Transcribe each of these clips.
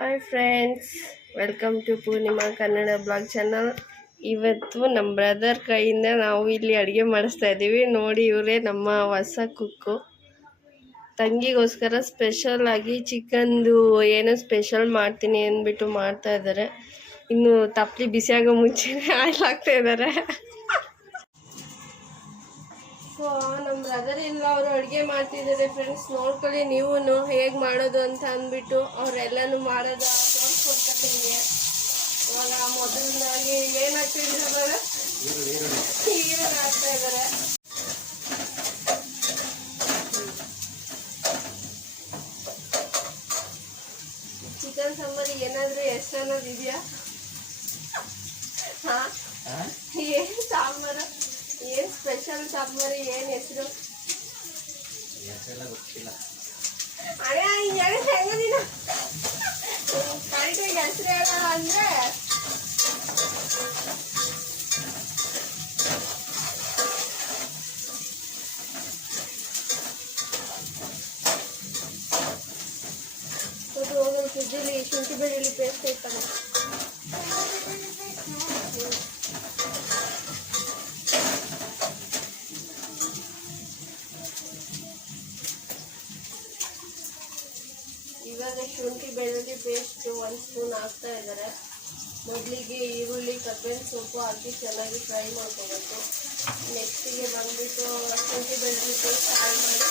Hi friends, welcome to Poornima Kannada blog channel. ಇವತ್ತು ನಮ್ಮ brother ಕೈಯಿಂದ ನಾವು ಇಲ್ಲಿ ಅಡುಗೆ ಮಾಡಿಸ್ತಾ ಇದ್ದೀವಿ. ನೋಡಿ, ಇವರೇ ನಮ್ಮ ಹೊಸ ಕುಕ್ಕು. ತಂಗಿಗೋಸ್ಕರ ಸ್ಪೆಷಲ್ ಆಗಿ ಚಿಕನ್ದು ಏನೋ ಸ್ಪೆಷಲ್ ಮಾಡ್ತೀನಿ ಅಂದ್ಬಿಟ್ಟು ಮಾಡ್ತಾ ಇದ್ದಾರೆ. ಇನ್ನು ತಪ್ಪಲಿ ಬಿಸಿಯಾಗೋ ಮುಂಚೆನೇ ಆಯಿಲ್ ಹಾಕ್ತಾ ಇದ್ದಾರೆ. ಸೊ ನಮ್ಮ ಬ್ರದರ್ ಇಲ್ಲ, ಅವರು ಅಡುಗೆ ಮಾಡ್ತಿದ್ದಾರೆ. ಫ್ರೆಂಡ್ಸ್, ನೋಡ್ಕೊಳ್ಳಿ ನೀವು ಹೇಗೆ ಮಾಡೋದು ಅಂತ ಅಂದ್ಬಿಟ್ಟು ಅವರೆಲ್ಲನೂ ಮಾಡೋದು ತೋರಿಸ್ಕೊಡ್ತೀನಿ. ಇವಾಗ ಮೊದಲನಾಗಿ ಏನು ಹಾಕ್ತಿದ್ದಾರೆ, ಈರುಳ್ಳಿ ಹಾಕ್ತಾ ಇದ್ದಾರೆ. ಚಿಕನ್ ಸಾಂಬಾರಿಗೆ ಏನಾದರೂ ಹೆಸರು ಅನ್ನೋದು ಇದೆಯಾ? ಹಾಂ, ಏನು ಸಾಂಬಾರು, ಏನು ಸ್ಪೆಷಲ್ ಸಾಂಬಾರು, ಏನು ಹೆಸರು? ಅದೇ ಹೆಂಗದಿನ ಕರೆಕ್ಟಾಗಿ ಹೆಸರು ಹೇಳೋಣ ಅಂದರೆ ಹೋಗಲು ಫ್ರಿಜ್ಜಲ್ಲಿ ಶುಂಠಿ ಬೆಳ್ಳುಳ್ಳಿ ಪೇಸ್ಟ್ ಇರ್ತಾನೆ. ಇವಾಗ ಶುಂಠಿ ಬೆಳ್ಳುಳ್ಳಿ ಪೇಸ್ಟ್ 1 ಸ್ಪೂನ್ ಹಾಕ್ತಾ ಇದ್ದಾರೆ. ಮೊದಲಿಗೆ ಈರುಳ್ಳಿ ಕರ್ಬೇವಿನ ಸೊಪ್ಪು ಹಾಕಿ ಚೆನ್ನಾಗಿ ಫ್ರೈ ಮಾಡ್ಕೋಬೇಕು. ನೆಕ್ಸ್ಟಿಗೆ ಬಂದುಬಿಟ್ಟು ಶುಂಠಿ ಬೆಳ್ಳುಳ್ಳಿ ಪೇಸ್ಟ್ ಆ್ಯಡ್ ಮಾಡಿ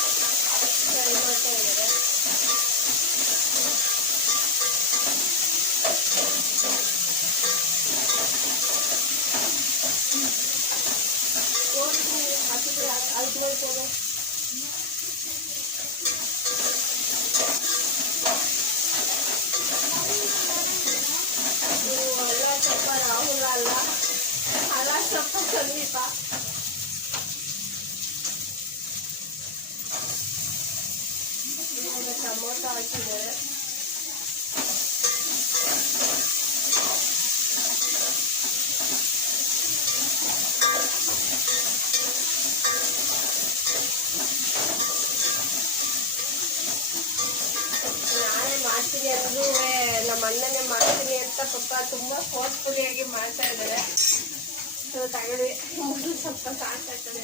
ಫ್ರೈ ಮಾಡ್ತಾ ಇದ್ದಾರೆ. ಹಾಕಿದ್ರೆ ಅಲ್ಟ್ ಮಾಡ್ಕೊಂಡು ಸ್ವಲ್ಪ ರಾಹುಲ್ ಅಲ್ಲ ಸ್ವಲ್ಪ ಸಂದೀಪ. ಟೊಮೊಟೊ ಹಾಕಿದ್ದಾರೆ. ನಾನೇ ಮಾಡ್ತೀನಿ ಅಂದ್ರೂ ನಮ್ಮ ಅಣ್ಣನೇ ಮಾಡ್ತೀನಿ ಅಂತ ಪಾಪ ತುಂಬ ಫೋರ್ಸ್ಫುಲಿಯಾಗಿ ಮಾಡ್ತಾ ಇದ್ದಾರೆ. ಸೊ ತಗೊಳ್ಳಿ, ಮೊದಲು ಸ್ವಲ್ಪ ಕಾಣ್ತಾ ಇರ್ತದೆ.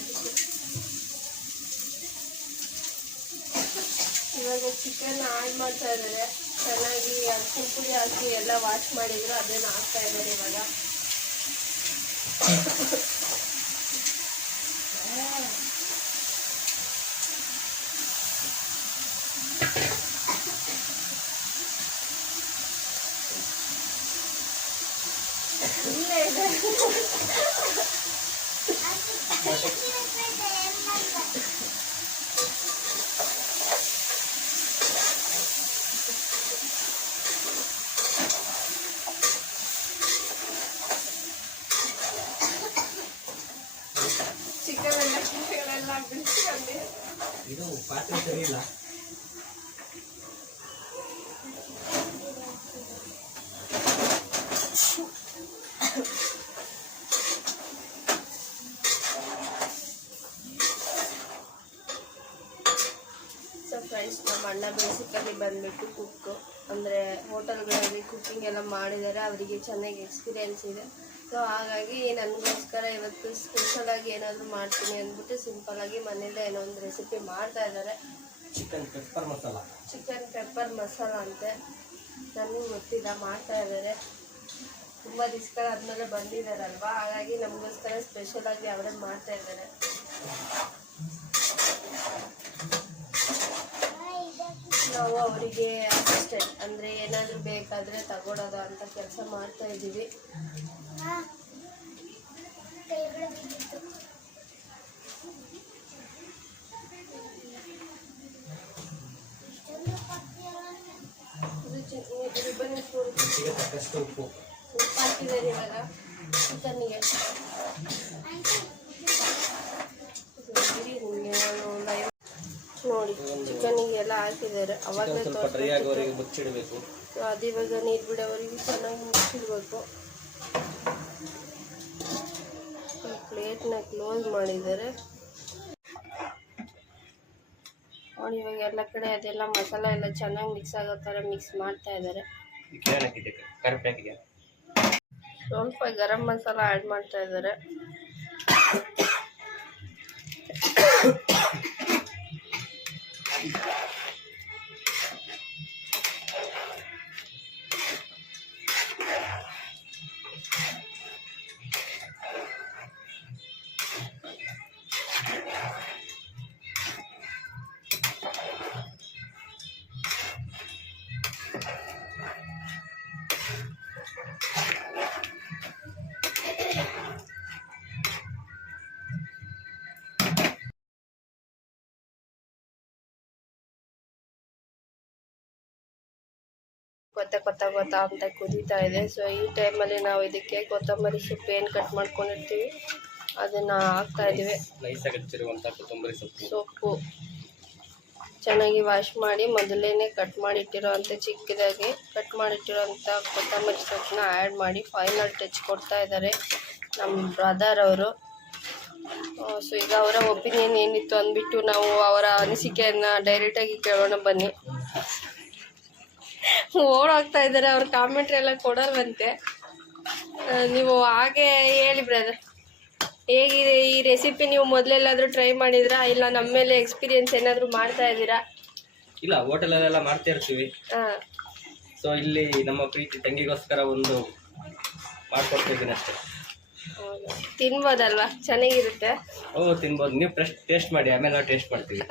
ಇವಾಗ ಚಿಕನ್ ಆ್ಯಡ್ ಮಾಡ್ತಾ ಇದ್ದಾರೆ. ಚೆನ್ನಾಗಿ ಅರಿಶಿನ ಪುಡಿ ಹಾಕಿ ಎಲ್ಲ ವಾಶ್ ಮಾಡಿದ್ರು, ಅದನ್ನು ಹಾಕ್ತಾ ಇದ್ದಾರೆ ಇವಾಗ. ಚಿಕನ್ ಎಲ್ಲ ಬಿಡಿಸ್ಕೊಂಡು ಇದು ಪಾತ್ರೆ ಸರಿ ಇಲ್ಲ. ಸೊ ಫ್ರೆಂಡ್ಸ್, ನಮ್ಮ ಅಣ್ಣ ಬೇಸಿಕಲಿ ಬಂದುಬಿಟ್ಟು ಕುಕ್ಕು, ಅಂದರೆ ಹೋಟೆಲ್ಗಳಲ್ಲಿ ಕುಕ್ಕಿಂಗ್ ಎಲ್ಲ ಮಾಡಿದ್ದಾರೆ. ಅವರಿಗೆ ಚೆನ್ನಾಗಿ ಎಕ್ಸ್ಪೀರಿಯೆನ್ಸ್ ಇದೆ. ಸೊ ಹಾಗಾಗಿ ನನಗೋಸ್ಕರ ಇವತ್ತು ಸ್ಪೆಷಲಾಗಿ ಏನಾದರೂ ಮಾಡ್ತೀನಿ ಅಂದ್ಬಿಟ್ಟು ಸಿಂಪಲಾಗಿ ಮನೇಲಿ ಏನೋ ಒಂದು ರೆಸಿಪಿ ಮಾಡ್ತಾ ಇದ್ದಾರೆ. ಚಿಕನ್ ಪೆಪ್ಪರ್ ಮಸಾಲ ಅಂತೆ, ನನಗೂ ಗೊತ್ತಿಲ್ಲ, ಮಾಡ್ತಾ ಇದ್ದಾರೆ. ತುಂಬ ದಿವಸಗಳ ಆದಮೇಲೆ ಬಂದಿದ್ದಾರಲ್ವ, ಹಾಗಾಗಿ ನಮಗೋಸ್ಕರ ಸ್ಪೆಷಲಾಗಿ ಅವರೇ ಮಾಡ್ತಾ ಇದ್ದಾರೆ. ನಾವು ಅವರಿಗೆ ಅಸಿಸ್ಟೆಂಟ್, ಅಂದರೆ ಏನಾದರೂ ಬೇಕಾದರೆ ತಗೊಳ್ಳೋದು ಅಂತ ಕೆಲಸ ಮಾಡ್ತಾ ಇದ್ದೀವಿ. ಉಪ್ಪು ಹಾಕಿದ್ದಾರೆ ಇವಾಗ ಚಿಕನ್ನಿಗೆ. ನೋಡಿ, ಚಿಕನ್ನಿಗೆ ಎಲ್ಲ ಹಾಕಿದ್ದಾರೆ. ಅವಾಗಲೇ ಮುಚ್ಚಿಡಬೇಕು. ಅದು ಇವಾಗ ನೀರು ಬಿಡೋವರೆಗೂ ಚೆನ್ನಾಗಿ ಮುಚ್ಚಿಡ್ಬೇಕು. ಪ್ಲೇಟ್ನ ಕ್ಲೋಸ್ ಮಾಡಿದ್ದಾರೆ. ನೋಡಿ, ಇವಾಗ ಎಲ್ಲ ಕಡೆ ಅದೆಲ್ಲ ಮಸಾಲ ಎಲ್ಲ ಚೆನ್ನಾಗಿ ಮಿಕ್ಸ್ ಆಗೋ ಥರ ಮಿಕ್ಸ್ ಮಾಡ್ತಾ ಇದ್ದಾರೆ. ಏನಾಗಿದೆ ಕರೆಕ್ಟ್ ಆಗಿದೆ. ಸ್ವಲ್ಪ ಗರಂ ಮಸಾಲ ಆ್ಯಡ್ ಮಾಡ್ತಾ ಇದ್ದಾರೆ. ಕೊತ್ತ ಅಂತ ಕುದೀತಾ ಇದೆ. ಸೊ ಈ ಟೈಮಲ್ಲಿ ನಾವು ಇದಕ್ಕೆ ಕೊತ್ತಂಬರಿ ಸೊಪ್ಪು ಏನು ಕಟ್ ಮಾಡ್ಕೊಂಡಿರ್ತೀವಿ ಅದನ್ನು ಹಾಕ್ತಾ ಇದ್ದೀವಿ. ನೈಸಾಗಿ ಹಚ್ಚಿರುವಂಥ ಕೊತ್ತಂಬರಿ ಸೊಪ್ಪು ಚೆನ್ನಾಗಿ ವಾಶ್ ಮಾಡಿ ಮೊದಲೇ ಕಟ್ ಮಾಡಿಟ್ಟಿರೋವಂಥ ಚಿಕ್ಕದಾಗಿ ಕಟ್ ಮಾಡಿಟ್ಟಿರೋವಂಥ ಕೊತ್ತಂಬರಿ ಸೊಪ್ಪನ್ನ ಆ್ಯಡ್ ಮಾಡಿ ಫೈನಲ್ ಟಚ್ ಕೊಡ್ತಾ ಇದ್ದಾರೆ ನಮ್ಮ ಬ್ರದರ್ ಅವರು. ಸೊ ಈಗ ಅವರ ಒಪಿನಿಯನ್ ಏನಿತ್ತು ಅಂದ್ಬಿಟ್ಟು ನಾವು ಅವರ ಅನಿಸಿಕೆಯನ್ನು ಡೈರೆಕ್ಟಾಗಿ ಕೇಳೋಣ ಬನ್ನಿ. ಓಡೋಗ್ತಾ ಇದ್ದಾರೆ, ಅವ್ರ ಕಾಮೆಂಟ್ರಿ ಎಲ್ಲ ಕೊಡಲ್ವಂತೆ. ನೀವು ಹಾಗೆ ಹೇಳಿ ಬ್ರದರ್, ಹೇಗಿದೆ ಈ ರೆಸಿಪಿ? ನೀವು ಮೊದಲೆಲ್ಲಾದರೂ ಟ್ರೈ ಮಾಡಿದ್ರಾ, ಇಲ್ಲ ನಮ್ಮ ಮೇಲೆ ಎಕ್ಸ್ಪೀರಿಯನ್ಸ್ ಏನಾದರೂ ಮಾಡ್ತಾ ಇದ್ದೀರಾ? ಇಲ್ಲ, ಹೋಟೆಲಲ್ಲೆಲ್ಲ ಮಾಡ್ತಾ ಇರ್ತೀವಿ. ಸೊ ಇಲ್ಲಿ ನಮ್ಮ ಪ್ರೀತಿ ತಂಗಿಗೋಸ್ಕರ ಒಂದು ಮಾಡ್ಕೊಡ್ತಿದ್ದೀನಿ ಅಷ್ಟೇ. ತಿನ್ಬೋದಲ್ವಾ? ಚೆನ್ನಾಗಿರುತ್ತೆ. ತಿನ್ಬೋದು. ನೀವು ಟೇಸ್ಟ್ ಮಾಡಿ, ಆಮೇಲೆ ನಾವು ಟೇಸ್ಟ್ ಮಾಡ್ತೀವಿ.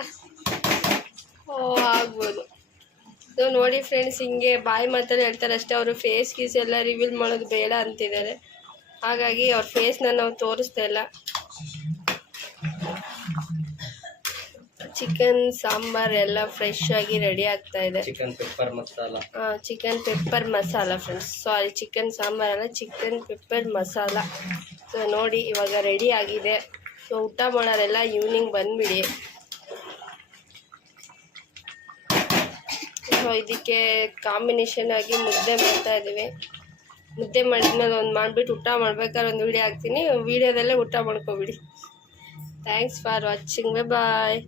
ಆಗ್ಬೋದು. ಸೊ ನೋಡಿ ಫ್ರೆಂಡ್ಸ್, ಹಿಂಗೆ ಬಾಯಿ ಮಾತಲ್ಲಿ ಹೇಳ್ತಾರೆ ಅಷ್ಟೇ. ಅವರು ಫೇಸ್ ಗೀಸ್ ಎಲ್ಲ ರಿವೀಲ್ ಮಾಡೋದು ಬೇಡ ಅಂತಿದ್ದಾರೆ. ಹಾಗಾಗಿ ಅವ್ರ ಫೇಸ್ನ ನಾವು ತೋರಿಸ್ತಾ ಇಲ್ಲ. ಚಿಕನ್ ಸಾಂಬಾರ್ ಎಲ್ಲ ಫ್ರೆಶ್ ಆಗಿ ರೆಡಿ ಆಗ್ತಾ ಇದೆ. Chicken pepper masala. Chicken pepper masala friends, sorry chicken ಸಾಂಬಾರಲ್ಲ, ಚಿಕನ್ ಪೆಪ್ಪರ್ ಮಸಾಲ. ಸೊ ನೋಡಿ ಇವಾಗ ರೆಡಿ ಆಗಿದೆ. ಸೊ ಊಟ ಮಾಡೋರೆಲ್ಲ ಈವ್ನಿಂಗ್ ಬಂದುಬಿಡಿ. ಸೊ ಇದಕ್ಕೆ ಕಾಂಬಿನೇಷನ್ ಆಗಿ ಮುದ್ದೆ ಮಾಡ್ತಾ ಇದ್ದೀವಿ. ಮುದ್ದೆ ಮಾಡಿದ್ಮೇಲೆ ಒಂದು ಮಾಡಿಬಿಟ್ಟು ಊಟ ಮಾಡ್ಬೇಕಾದ್ರೆ ಒಂದು ವಿಡಿಯೋ ಹಾಕ್ತೀನಿ. ವಿಡಿಯೋದಲ್ಲೇ ಊಟ ಮಾಡ್ಕೊಬಿಡಿ. Thanks for watching. ಬಾಯ್.